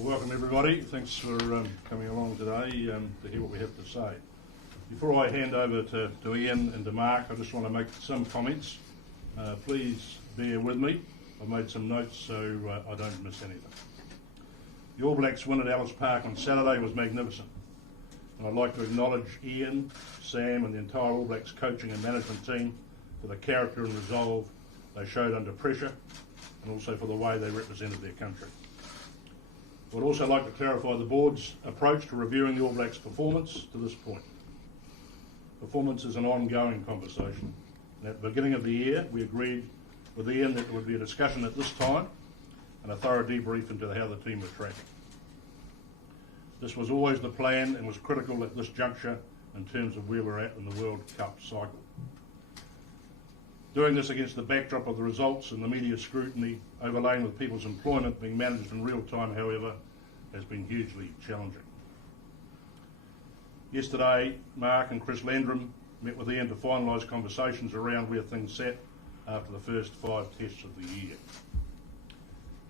Well, welcome everybody. Thanks for coming along today to hear what we have to say. Before I hand over to Ian and to Mark, I just want to make some comments. Please bear with me. I've made some notes so I don't miss anything. The All Blacks win at Ellis Park on Saturday was magnificent. And I'd like to acknowledge Ian, Sam and the entire All Blacks coaching and management team for the character and resolve they showed under pressure, and also for the way they represented their country. I would also like to clarify the board's approach to reviewing the All Blacks' performance to this point. Performance is an ongoing conversation. And at the beginning of the year, we agreed with Ian that there would be a discussion at this time and a thorough debrief into how the team was tracking. This was always the plan and was critical at this juncture in terms of where we're at in the World Cup cycle. Doing this against the backdrop of the results and the media scrutiny overlaying with people's employment being managed in real time, however, has been hugely challenging. Yesterday, Mark and Chris Landrum met with Ian to finalise conversations around where things sat after the first 5 tests of the year.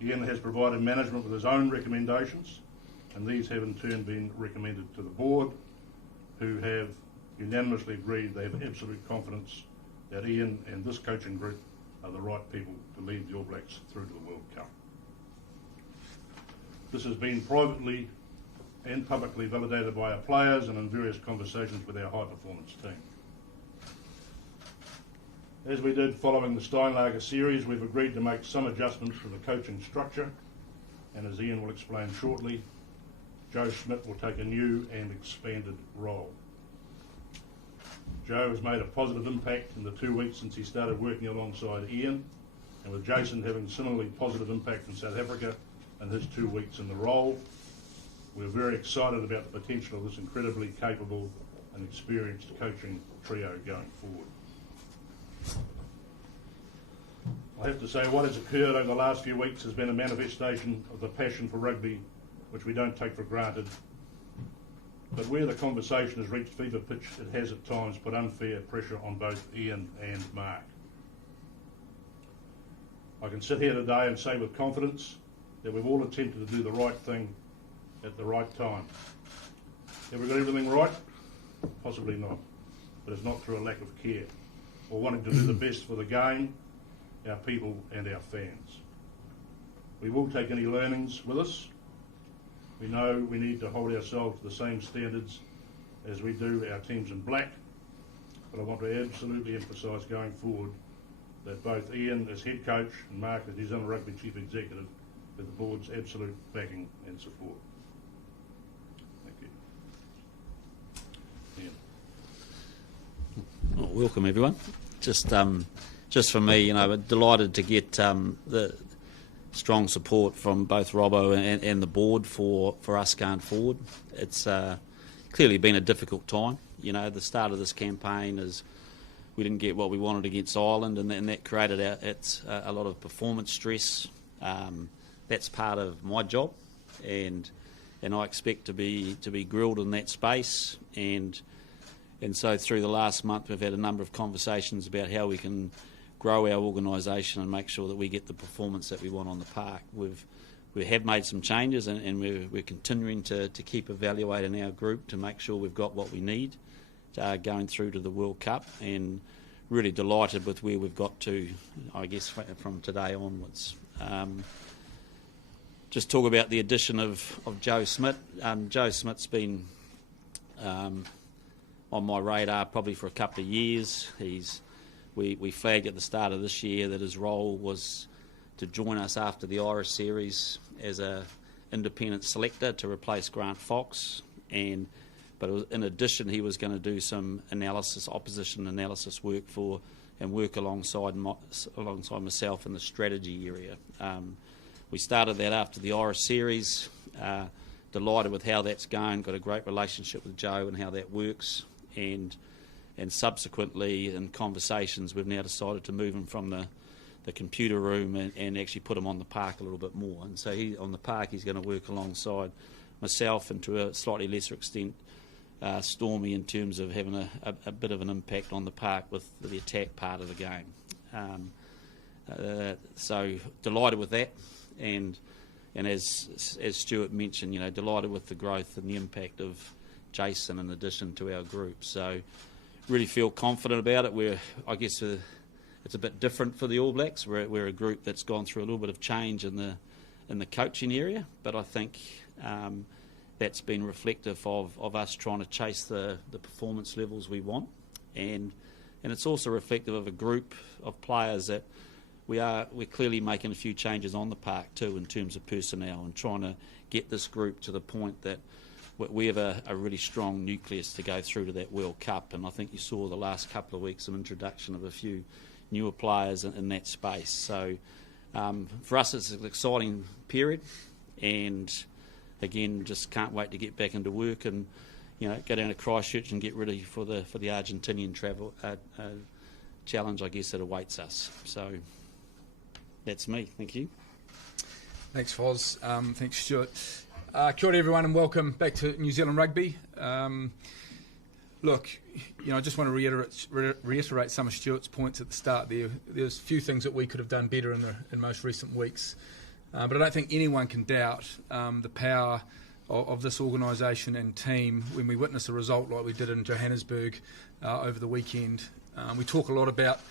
Ian has provided management with his own recommendations, and these have in turn been recommended to the board, who have unanimously agreed they have absolute confidence that Ian and this coaching group are the right people to lead the All Blacks through to the World Cup. This has been privately and publicly validated by our players and in various conversations with our high performance team. As we did following the Steinlager series, we've agreed to make some adjustments to the coaching structure, and as Ian will explain shortly, Joe Schmidt will take a new and expanded role. Joe has made a positive impact in the 2 weeks since he started working alongside Ian, and with Jason having similarly positive impact in South Africa in his 2 weeks in the role, we're very excited about the potential of this incredibly capable and experienced coaching trio going forward. I have to say, what has occurred over the last few weeks has been a manifestation of the passion for rugby, which we don't take for granted. But where the conversation has reached fever pitch, it has at times put unfair pressure on both Ian and Mark. I can sit here today and say with confidence that we've all attempted to do the right thing at the right time. Have we got everything right? Possibly not. But it's not through a lack of care or wanting to do the best for the game, our people and our fans. We will take any learnings with us. We know we need to hold ourselves to the same standards as we do our teams in black, but I want to absolutely emphasise going forward that both Ian as head coach and Mark as New Zealand Rugby chief executive have the board's absolute backing and support. Thank you. Ian. Well, welcome everyone. Just for me, delighted to get the strong support from both Robbo and the board for us going forward. It's clearly been a difficult time. The start of this campaign is we didn't get what we wanted against Ireland, and that created a lot of performance stress. That's part of my job, and I expect to be grilled in that space. And so through the last month, we've had a number of conversations about how we can grow our organisation and make sure that we get the performance that we want on the park. We have made some changes, and we're continuing to keep evaluating our group to make sure we've got what we need going through to the World Cup, and really delighted with where we've got to, I guess, from today onwards. Just talk about the addition of Joe Schmidt. Joe Schmidt's been on my radar probably for a couple of years. We flagged at the start of this year that his role was to join us after the Irish series as an independent selector to replace Grant Fox, but in addition he was going to do some opposition analysis work and work alongside myself in the strategy area. We started that after the Irish series. Delighted with how that's going. Got a great relationship with Joe and how that works, and subsequently in conversations we've now decided to move him from the computer room and actually put him on the park a little bit more. And so on the park he's going to work alongside myself, and to a slightly lesser extent Stormy, in terms of having a bit of an impact on the park with the attack part of the game. So delighted with that, and as Stuart mentioned, delighted with the growth and the impact of Jason in addition to our group. So really feel confident about it. I guess it's a bit different for the All Blacks. We're a group that's gone through a little bit of change in the coaching area, but I think that's been reflective of us trying to chase the performance levels we want, and it's also reflective of a group of players that we're clearly making a few changes on the park too in terms of personnel and trying to get this group to the point that we have a really strong nucleus to go through to that World Cup. And I think you saw the last couple of weeks some introduction of a few newer players in that space. So for us it's an exciting period, and again just can't wait to get back into work and go down to Christchurch and get ready for the Argentinian travel challenge, I guess, that awaits us. So that's me. Thank you. Thanks, Foz. Thanks, Stuart. Kia ora, everyone, and welcome back to New Zealand Rugby. Look, I just want to reiterate some of Stuart's points at the start there. There's a few things that we could have done better in most recent weeks, but I don't think anyone can doubt the power of this organisation and team when we witness a result like we did in Johannesburg over the weekend. We talk a lot about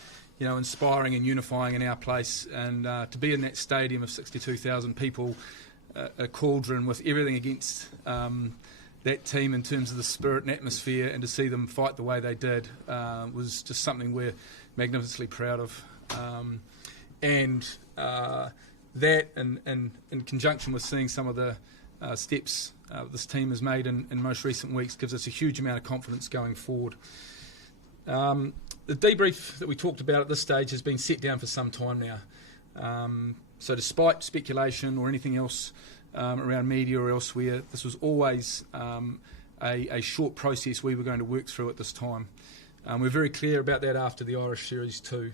inspiring and unifying in our place, and to be in that stadium of 62,000 people, a cauldron with everything against that team in terms of the spirit and atmosphere, and to see them fight the way they did was just something we're magnificently proud of. That, and in conjunction with seeing some of the steps this team has made in most recent weeks, gives us a huge amount of confidence going forward. The debrief that we talked about at this stage has been set down for some time now. So despite speculation or anything else around media or elsewhere, this was always a short process we were going to work through at this time. We're very clear about that after the Irish series too.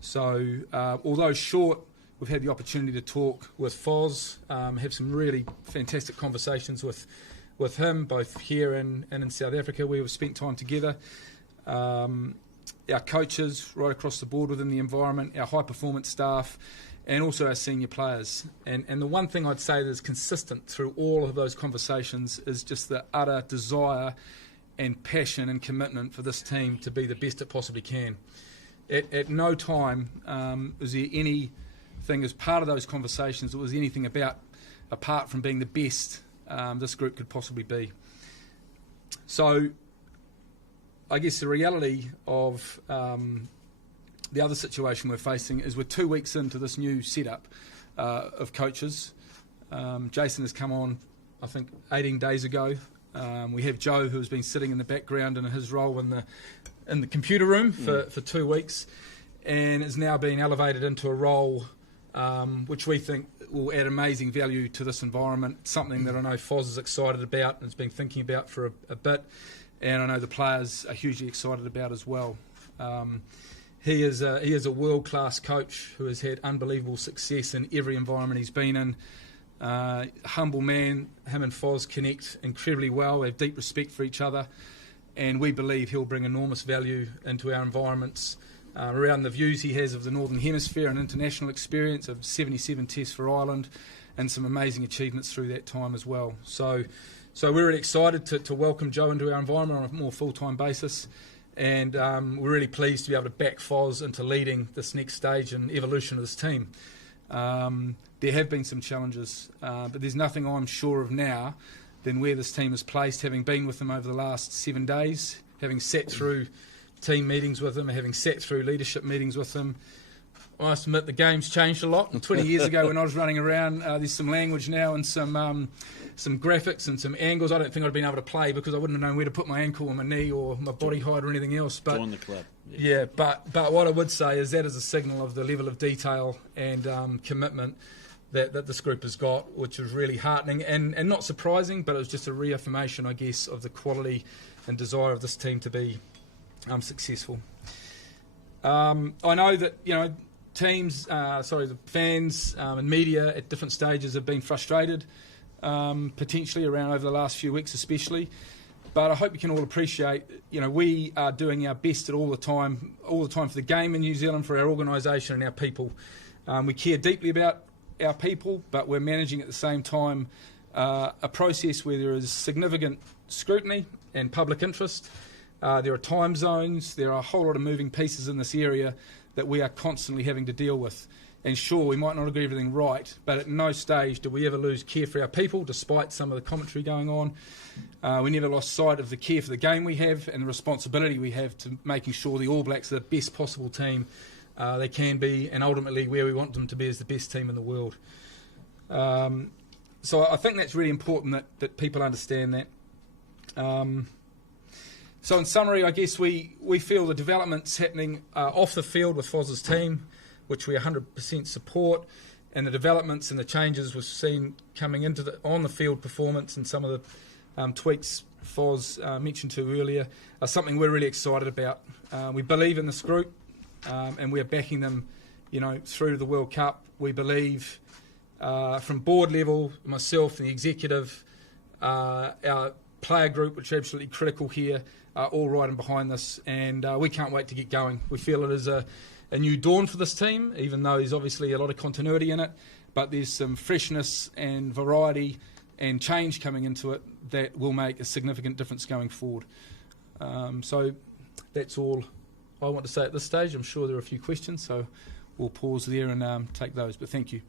So although short, we've had the opportunity to talk with Foz, have some really fantastic conversations with him, both here and in South Africa, where we've spent time together. Our coaches right across the board within the environment, our high-performance staff, and also our senior players. And the one thing I'd say that is consistent through all of those conversations is just the utter desire and passion and commitment for this team to be the best it possibly can. At no time was there anything as part of those conversations that was anything apart from being the best this group could possibly be. So I guess the reality of the other situation we're facing is we're 2 weeks into this new setup of coaches. Jason has come on, I think, 18 days ago. We have Joe, who has been sitting in the background in his role in the computer room for 2 weeks, and is now being elevated into a role which we think will add amazing value to this environment. Something that I know Foz is excited about and has been thinking about for a bit, and I know the players are hugely excited about as well. He is a world-class coach who has had unbelievable success in every environment he's been in. Humble man, him and Foz connect incredibly well. They have deep respect for each other, and we believe he'll bring enormous value into our environments around the views he has of the Northern Hemisphere and international experience of 77 tests for Ireland, and some amazing achievements through that time as well. So we're really excited to welcome Joe into our environment on a more full-time basis. And we're really pleased to be able to back Foz into leading this next stage and evolution of this team. There have been some challenges, but there's nothing I'm sure of now than where this team is placed, having been with them over the last 7 days, having sat through team meetings with them, having sat through leadership meetings with them. I must admit the game's changed a lot. 20 years ago when I was running around, there's some language now and some graphics and some angles I don't think I'd been able to play because I wouldn't have known where to put my ankle or my knee or my body height or anything else. But join the club. Yeah, but what I would say is that is a signal of the level of detail and commitment that this group has got, which is really heartening and not surprising, but it was just a reaffirmation, I guess, of the quality and desire of this team to be successful. I know that, the fans and media at different stages have been frustrated, potentially around over the last few weeks especially. But I hope you can all appreciate, we are doing our best at all the time for the game in New Zealand, for our organisation and our people. We care deeply about our people, but we're managing at the same time a process where there is significant scrutiny and public interest. There are time zones, there are a whole lot of moving pieces in this area that we are constantly having to deal with. And sure, we might not agree everything right, but at no stage do we ever lose care for our people, despite some of the commentary going on. We never lost sight of the care for the game we have and the responsibility we have to making sure the All Blacks are the best possible team they can be, and ultimately where we want them to be is the best team in the world. So I think that's really important that people understand that. So in summary, I guess we feel the developments happening off the field with Foz's team, which we 100% support, and the developments and the changes we've seen coming into on the field performance and some of the tweaks Foz mentioned to earlier are something we're really excited about. We believe in this group, and we're backing them, through to the World Cup. We believe from board level, myself and the executive, our player group, which are absolutely critical here, are all riding behind this, and we can't wait to get going. We feel it is a new dawn for this team, even though there's obviously a lot of continuity in it, but there's some freshness and variety and change coming into it that will make a significant difference going forward. So that's all I want to say at this stage. I'm sure there are a few questions, so we'll pause there and take those, but thank you.